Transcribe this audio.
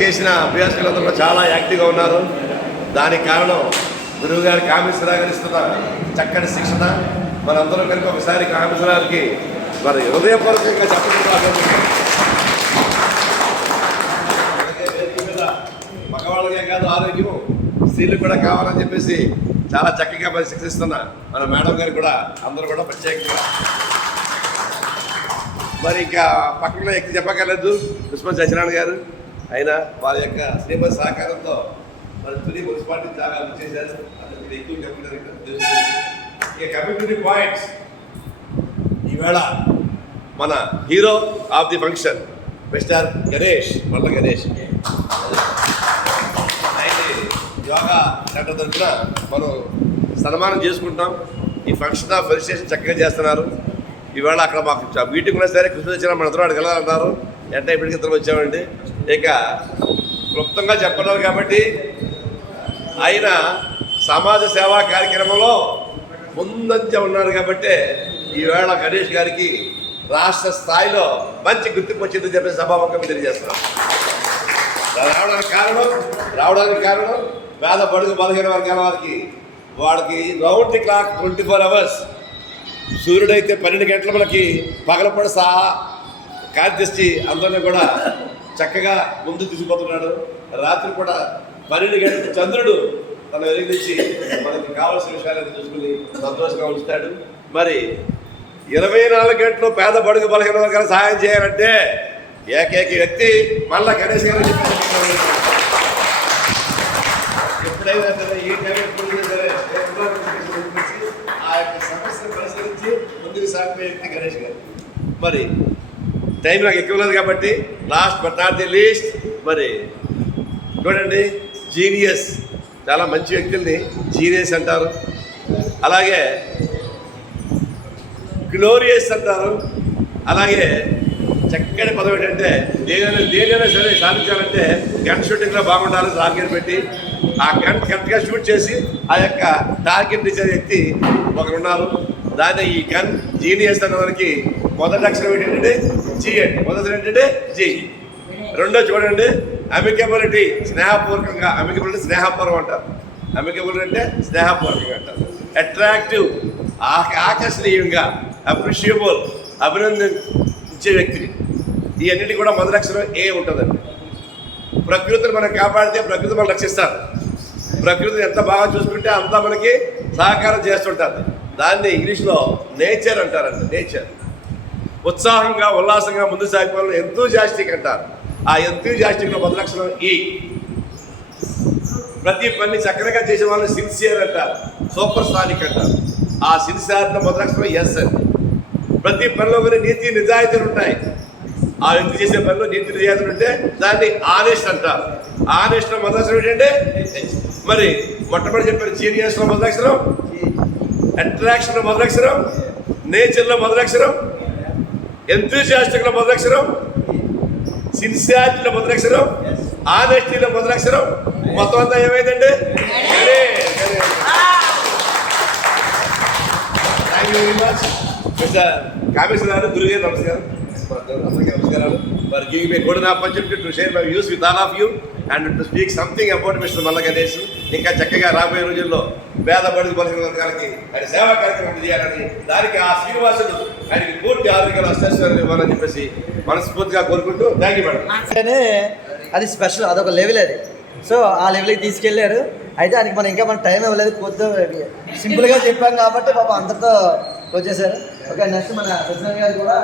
చేసిన అభ్యాసులందరూ చాలా యాక్టివ్గా ఉన్నారు. దానికి కారణం గురువు గారి కామేశ్వరరావు గారు ఇస్తున్న చక్కటి శిక్షణ. మనందరం కనుక ఒకసారి కామేశ్వరానికి మరి హృదయపూర్వకంగా చెప్పడం మగవాళ్ళకే కాదు ఆరోగ్యం స్త్రీలు కూడా కావాలని చెప్పేసి చాలా చక్కగా మరి శిక్షిస్తున్న మన మేడం గారు కూడా అందరూ కూడా ప్రత్యేకంగా. మరి ఇంకా పక్కన ఎక్కి చెప్పగలదు పుష్ప సత్యనారాయణ గారు. అయినా వారి యొక్క శ్రీమ సహకారంతో మన తుని మున్సిపాలిటీ చాలా అభివృద్ధి చేశారు అసలు ఎక్కువ చెప్పడానికి ఇక కమిటీ పాయింట్స్ ఈవేళ మన hero of the function mister Ganesh Malla Ganesh yoga centre తరఫున మనం సన్మానం చేసుకుంటాం. ఈ ఫంక్షన్ ఆఫ్ రిజిస్ట్రేషన్ చక్కగా చేస్తున్నారు. ఈవేళ అక్కడ మాకు మీటింగ్ ఉన్నా సరే కృష్ణ వచ్చిన మన ఇద్దరు అక్కడికి ఎట్లా ఇప్పటికి ఇద్దరు వచ్చామండి? ఇక క్లుప్తంగా చెప్పలేదు కాబట్టి ఆయన సమాజ సేవా కార్యక్రమంలో ముందంజ ఉన్నారు కాబట్టి ఈవేళ గణేష్ గారికి రాష్ట్ర స్థాయిలో మంచి గుర్తింపు వచ్చిందని చెప్పి సభాముఖం తెలియజేస్తున్నాం. రావడానికి కారణం రావడానికి కారణం పేద బడుగు బలహీన వర్గాల వారికి వాడికి round the clock twenty four hours. సూర్యుడైతే పన్నెండు గంటల మనకి పగలపడి సహా కార్యదర్శి అందరినీ కూడా చక్కగా ముందు తీసుకుపోతున్నాడు. రాత్రి కూడా పన్నెండు గంటల చంద్రుడు తన వెలిగించి మనకి కావాల్సిన విషయాలను చూసుకుని సంతోషంగా ఉంచుతాడు. మరి ఇరవై నాలుగు గంటలు పేద బడుగు బలహీన వర్గాలు సహాయం చేయాలంటే ఏకైక వ్యక్తి మళ్ళా గణేష్ గారు ఎప్పుడైనా సరే ఏ టైం ఎప్పుడైనా సరే ఆ యొక్క సమస్యను పరిశీలించి ముందుకు సాగిపోయే వ్యక్తి గణేష్ గారు. మరి టైం నాకు ఎక్కువ లేదు కాబట్టి last but not the least మరి చూడండి జీనియస్ చాలా మంచి వ్యక్తుల్ని జీనియస్ అంటారు. అలాగే గ్లోరియస్ అంటారు. అలాగే చక్కటి పదం ఏంటంటే దేనైనా దేనైనా సరే సాధించాలంటే గన్ షూటింగ్లో బాగుండాలని టార్గెట్ పెట్టి ఆ గన్ కరెక్ట్గా షూట్ చేసి ఆ యొక్క టార్గెట్ ఇచ్చే వ్యక్తి ఒకరు ఉన్నారు దాన్ని ఈ గన్ జీనియస్ అన్న మొదటి అక్షరం ఏంటంటే జీ అండి. మొదటి ఏంటంటే జీ. రెండో చూడండి అమికబిలిటీ స్నేహపూర్వకంగా. అమికబిలిటీ స్నేహపూర్వం అంటారు. అమికబుల్ అంటే స్నేహపూర్వకంగా అంటారు. అట్రాక్టివ్ ఆకర్షణీయంగా అప్రిషియబుల్ అభినందించే వ్యక్తిని. ఈ అన్నిటి కూడా మొదటి అక్షరం ఏ ఉంటుందండి? ప్రకృతిని మనం కాపాడితే ప్రకృతి మనం రక్షిస్తారు ప్రకృతిని ఎంత బాగా చూసుకుంటే అంతా మనకి సహకారం చేస్తుంటారు దాన్ని ఇంగ్లీష్లో నేచర్ అంటారండి. నేచర్ ఉత్సాహంగా ఉల్లాసంగా ముందు సాగిపోవాలని ఎంతూజాస్టిక్ అంటారు ఆ ఎంతూజాస్టిక్లో మొదటి అక్షరం ఈ ప్రతి పని చక్కగా చేసే వాళ్ళని సిన్సియర్ అంటారు. సూపర్ స్థానిక్ అంటారు. ఆ సిన్సియర్ మొదటి అక్షరం ఎస్ అండి ప్రతి పనిలో కూడా నీతి నిజాయితీలు ఉంటాయి. ఆ వ్యక్తి చేసే పనిలో నీతి నిజాయితీలు ఉంటే దాన్ని ఆనెస్ట్ అంటారు. ఆనెస్ట్ మొదలక్షణం ఏంటంటే మరి మొట్టమొదటి చెప్పారు జీనియస్లో మొదలక్షరం అట్రాక్షన్లో మొదలక్షరం నేచర్లో మొదలక్షరం మొదటి అక్షరం సిన్సియారిటీలో మొదటి అక్షరం ఆనెస్టీలో మొదటి అక్షరం మొత్తం అంతా ఏమైందండి thank you very much mister Kameshwara గారు గురుగారు నమస్కారం అందరికీ నమస్కారాలు మరి give me golden opportunity to share my views with all of you and to speak something about mister Malla Ganesh ఇంకా చక్కగా రాబోయే రోజుల్లో పేద బడుగు బలహీన వర్గాలకి ఆయన సేవా కార్యక్రమం చేయాలని దానికి ఆ శ్రీనివాసుడు ఆయనకి పూర్తి ఆరోగ్యాలు అష్టైశ్వర్యాలు ఇవ్వాలని చెప్పేసి మనస్ఫూర్తిగా కోరుకుంటూ థ్యాంక్ యూ మేడం అది స్పెషల్ అదొక లెవెల్ అది. సో ఆ లెవెల్కి తీసుకెళ్ళారు. అయితే దానికి మనం ఇంకా మన టైం ఇవ్వలేదు కొద్దిగా సింపుల్గా చెప్పాం కాబట్టి పాప అందరితో వచ్చేసారు. ఓకే నెక్స్ట్ మన సత్యనారాయణ గారు కూడా